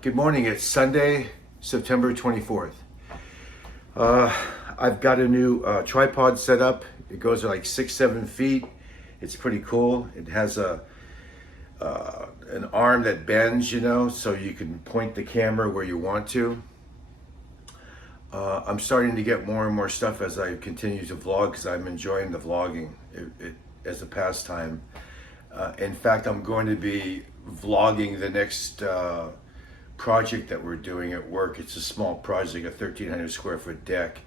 Good morning. It's Sunday, September 24th. I've got a new tripod set up. It goes like 6, 7 feet. It's pretty cool. It has an arm that bends, so you can point the camera where you want to. I'm starting to get more and more stuff as I continue to vlog because I'm enjoying the vlogging as a pastime. In fact, I'm going to be vlogging the next project that we're doing at work. It's a small project, a 1,300 square foot deck.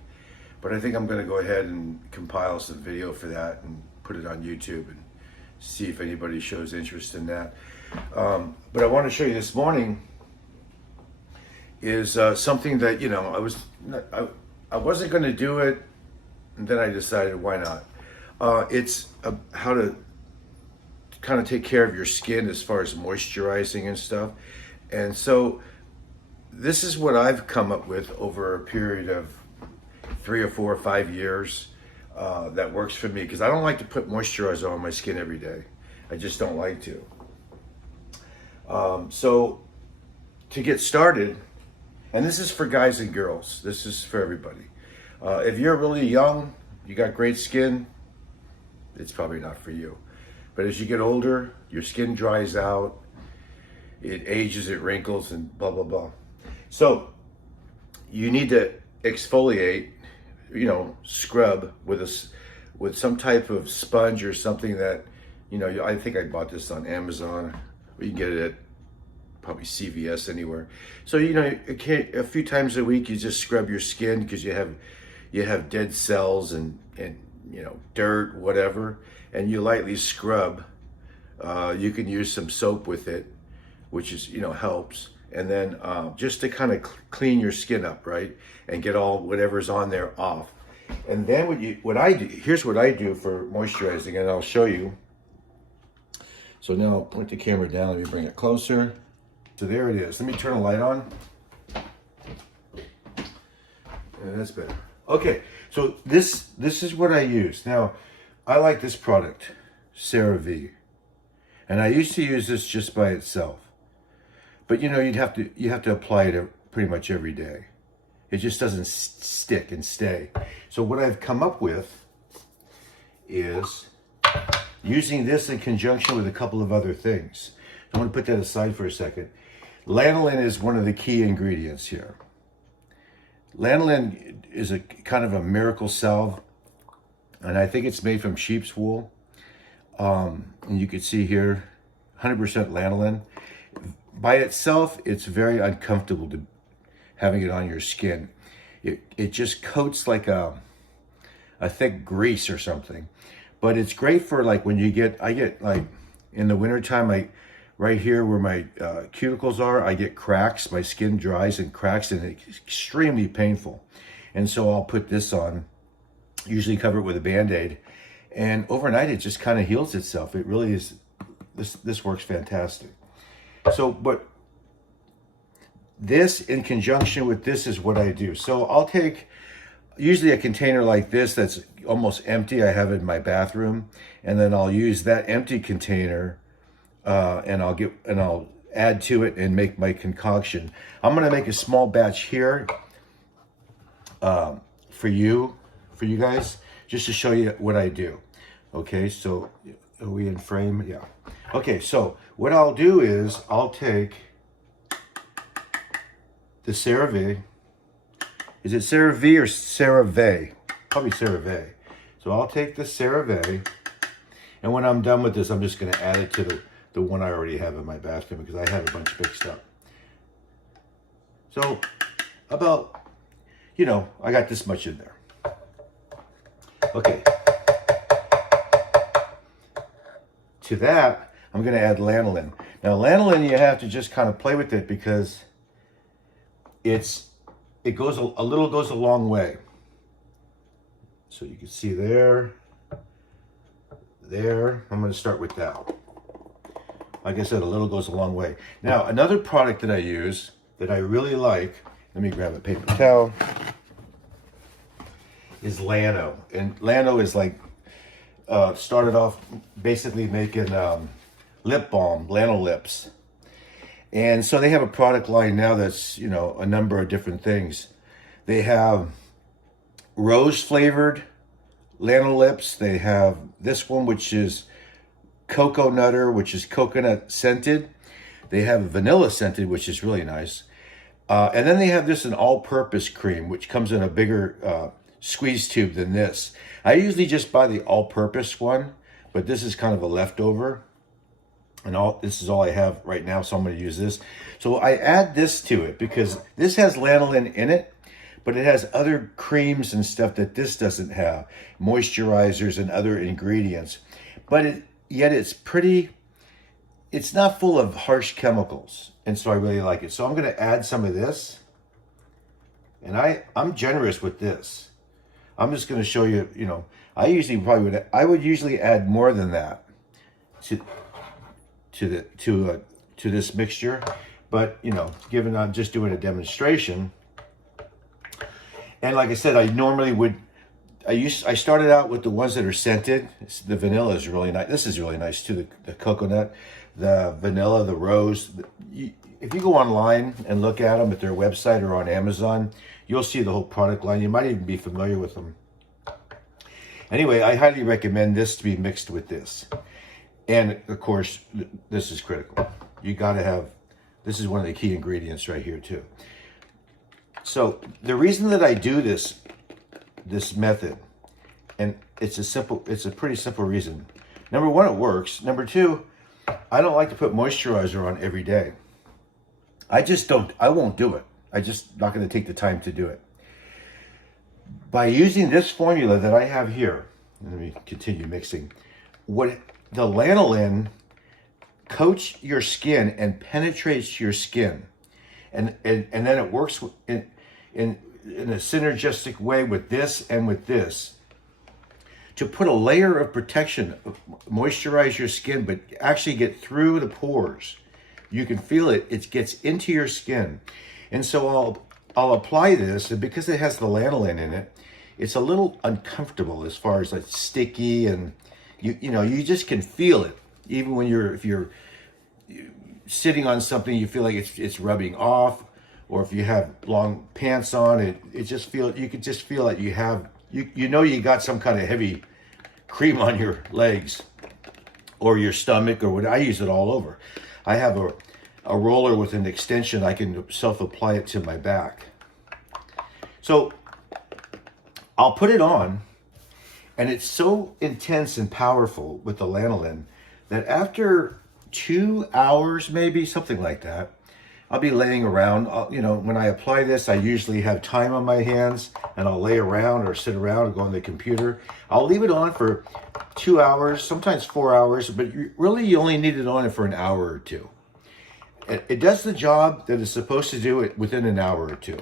But I think I'm going to go ahead and compile some video for that and put it on YouTube and see if anybody shows interest in that. But I want to show you this morning is something that, I wasn't going to do it, and then I decided why not. It's how to kind of take care of your skin as far as moisturizing and stuff. And so this is what I've come up with over a period of 3 or 4 or 5 years that works for me, because I don't like to put moisturizer on my skin every day. I just don't like to. So to get started, and this is for guys and girls, this is for everybody. If you're really young, you got great skin, it's probably not for you. But as you get older, your skin dries out, it ages, it wrinkles, and blah, blah, blah. So you need to exfoliate, scrub with some type of sponge or something that, I think I bought this on Amazon, or you can get it at probably CVS anywhere. So, a few times a week, you just scrub your skin because you have dead cells and dirt, whatever, and you lightly scrub. You can use some soap with it, which is, helps. And then just to kind of clean your skin up, right? And get all whatever's on there off. And then here's what I do for moisturizing, and I'll show you. So now I'll point the camera down, let me bring it closer. So there it is. Let me turn the light on. And that's better. Okay, so this is what I use. Now, I like this product, CeraVe. And I used to use this just by itself. But you have to apply it pretty much every day. It just doesn't stick and stay. So what I've come up with is using this in conjunction with a couple of other things. So I'm going to put that aside for a second. Lanolin is one of the key ingredients here. Lanolin is a kind of a miracle salve, and I think it's made from sheep's wool. And you can see here, 100% lanolin. By itself, it's very uncomfortable to having it on your skin. It just coats like a thick grease or something. But it's great for like when I get like in the wintertime, right here where my cuticles are, I get cracks. My skin dries and cracks, and it's extremely painful. And so I'll put this on, usually cover it with a Band-Aid. And overnight, it just kind of heals itself. It really is, this works fantastic. So, but this in conjunction with this is what I do. So I'll take usually a container like this that's almost empty. I have it in my bathroom, and then I'll use that empty container and I'll add to it and make my concoction. I'm going to make a small batch here for you guys, just to show you what I do. Okay, so are we in frame? Yeah. Okay, so what I'll do is I'll take the CeraVe. Is it CeraVe or CeraVe? Probably CeraVe. So I'll take the CeraVe, and when I'm done with this, I'm just going to add it to the one I already have in my bathroom because I have a bunch mixed up. So about, I got this much in there. Okay. To that, I'm going to add lanolin. Now, lanolin, you have to just kind of play with it because it goes a little goes a long way. So you can see there. I'm going to start with that. Like I said, a little goes a long way. Now, another product that I use that I really like, let me grab a paper towel, is Lano. And Lano is like, started off basically making lip balm, Lano lips. And so they have a product line now that's, you know, a number of different things. They have rose flavored lanolips. They have this one, which is cocoa nutter, which is coconut scented. They have vanilla scented, which is really nice. And then they have this an all-purpose cream, which comes in a bigger squeeze tube than this. I usually just buy the all-purpose one, but this is kind of a leftover. And this is all I have right now, so I'm going to use this. So I add this to it because this has lanolin in it, but it has other creams and stuff that this doesn't have, moisturizers and other ingredients. But yet it's not full of harsh chemicals, and so I really like it. So I'm going to add some of this, and I'm generous with this. I'm just going to show you. You know, I would usually add more than that to this mixture, but you know, given I'm just doing a demonstration, and like I said, I normally would. I started out with the ones that are scented. The vanilla is really nice. This is really nice too. The coconut, the vanilla, the rose. If you go online and look at them at their website or on Amazon, you'll see the whole product line. You might even be familiar with them. Anyway, I highly recommend this to be mixed with this. And of course, this is critical. You got to have, this is one of the key ingredients right here too. So the reason that I do this method, and it's a pretty simple reason. Number one, it works. Number two, I don't like to put moisturizer on every day. I won't do it. I just not going to take the time to do it. By using this formula that I have here, let me continue mixing, the lanolin coats your skin and penetrates your skin, and then it works in a synergistic way with this and with this to put a layer of protection, moisturize your skin, but actually get through the pores. You can feel it. It gets into your skin, and so I'll apply this, and because it has the lanolin in it, it's a little uncomfortable as far as like sticky, and you know, you just can feel it. Even when if you're sitting on something, you feel like it's rubbing off, or if you have long pants on, you can just feel that you know you got some kind of heavy cream on your legs or your stomach or what. I use it all over. I have a roller with an extension. I can self-apply it to my back. So I'll put it on, and it's so intense and powerful with the lanolin that after 2 hours, maybe something like that, I'll be laying around. You know, when I apply this, I usually have time on my hands, and I'll lay around or sit around and go on the computer. I'll leave it on for 2 hours, sometimes 4 hours, but really you only need it on for an hour or two. It does the job that it's supposed to do it within an hour or two.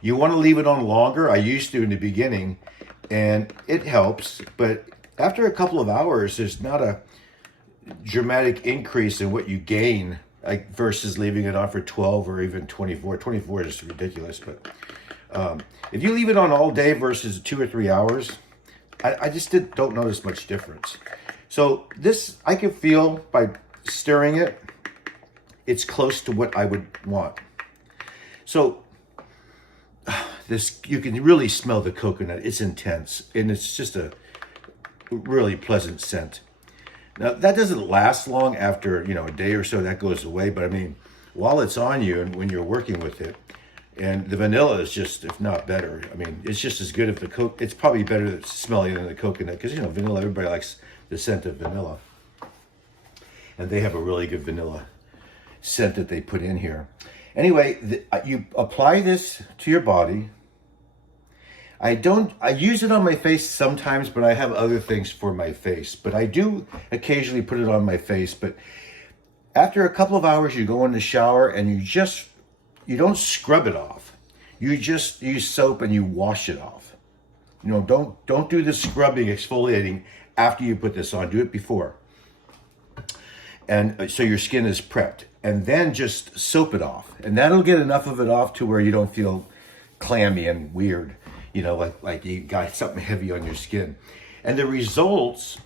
You want to leave it on longer. I used to in the beginning, and it helps, but after a couple of hours, there's not a dramatic increase in what you gain, like versus leaving it on for 12 or even 24. 24 is ridiculous, but if you leave it on all day versus 2 or 3 hours, I just don't notice much difference. So this, I can feel by stirring it, it's close to what I would want. So this, you can really smell the coconut. It's intense, and it's just a really pleasant scent. Now, that doesn't last long. After, you know, a day or so, that goes away. But I mean, while it's on you and when you're working with it, and the vanilla is just, if not better, I mean, it's just as good. It's probably better smelling than the coconut, because, you know, vanilla, everybody likes the scent of vanilla. And they have a really good vanilla scent that they put in here. Anyway, you apply this to your body. I use it on my face sometimes, but I have other things for my face. But I do occasionally put it on my face. But after a couple of hours, you go in the shower and you don't scrub it off. You just use soap and you wash it off. You know, don't do the scrubbing, exfoliating after you put this on. Do it before. And so your skin is prepped. And then just soap it off. And that'll get enough of it off to where you don't feel clammy and weird. You know, like you got something heavy on your skin. And the results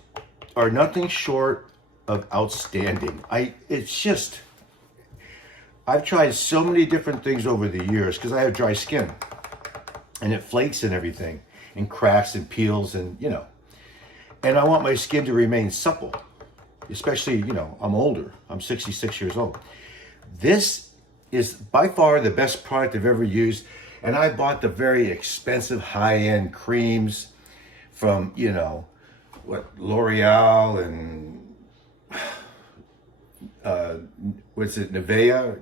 are nothing short of outstanding. It's just I've tried so many different things over the years because I have dry skin and it flakes and everything and cracks and peels and, you know, and I want my skin to remain supple, especially, you know, I'm older. I'm 66 years old. This is by far the best product I've ever used. And I bought the very expensive high-end creams from, you know, what, L'Oreal and what's it, Nivea,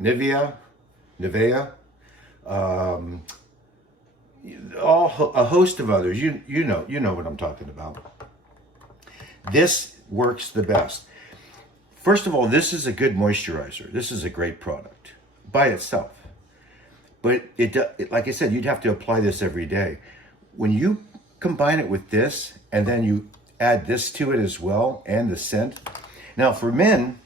all a host of others. You know what I'm talking about. This works the best. First of all, this is a good moisturizer. This is a great product by itself. But like I said, you'd have to apply this every day. When you combine it with this and then you add this to it as well and the scent. Now for men,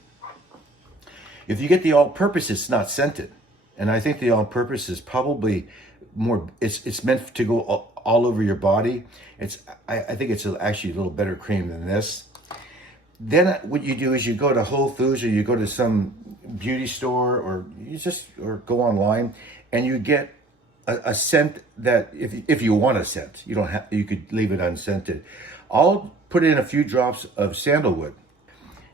if you get the all-purpose, it's not scented. And I think the all-purpose is probably more, it's meant to go all over your body. I think it's actually a little better cream than this. Then what you do is you go to Whole Foods or you go to some beauty store or or go online and you get a scent that if you want a scent, you don't have, you could leave it unscented. I'll put in a few drops of sandalwood.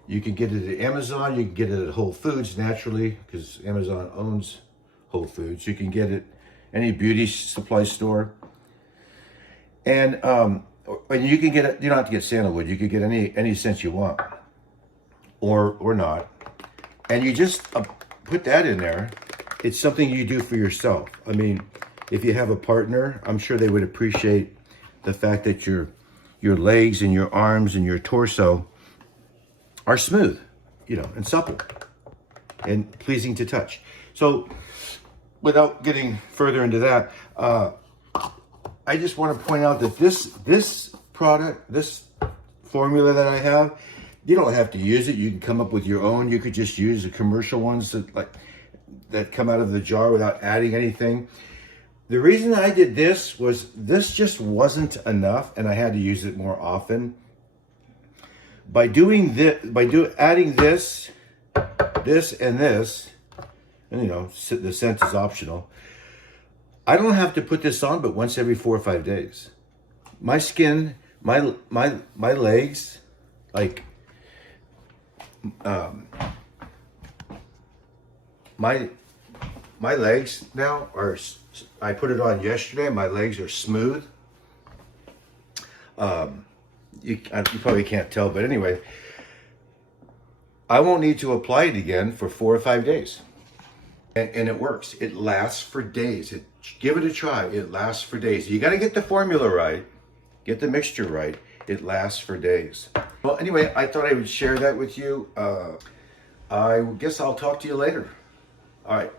You can get it at Amazon, you can get it at Whole Foods naturally because Amazon owns Whole Foods. You can get it any beauty supply store. And you can get it, you don't have to get sandalwood, you could get any scent you want or not. And you just put that in there. It's something you do for yourself. I mean, if you have a partner, I'm sure they would appreciate the fact that your legs and your arms and your torso are smooth, you know, and supple and pleasing to touch. So without getting further into that, I just want to point out that this product, this formula that I have, you don't have to use it. You can come up with your own. You could just use the commercial ones that come out of the jar without adding anything. The reason I did this was this just wasn't enough, and I had to use it more often. By doing this, adding this, and this, and you know, the scent is optional. I don't have to put this on but once every 4 or 5 days. My skin, my legs, like my legs now are, I put it on yesterday, my legs are smooth. You probably can't tell, but anyway, I won't need to apply it again for 4 or 5 days. And it works. It lasts for days. Give it a try. It lasts for days. You got to get the formula right, get the mixture right. It lasts for days. Well, anyway, I thought I would share that with you. I guess I'll talk to you later. All right.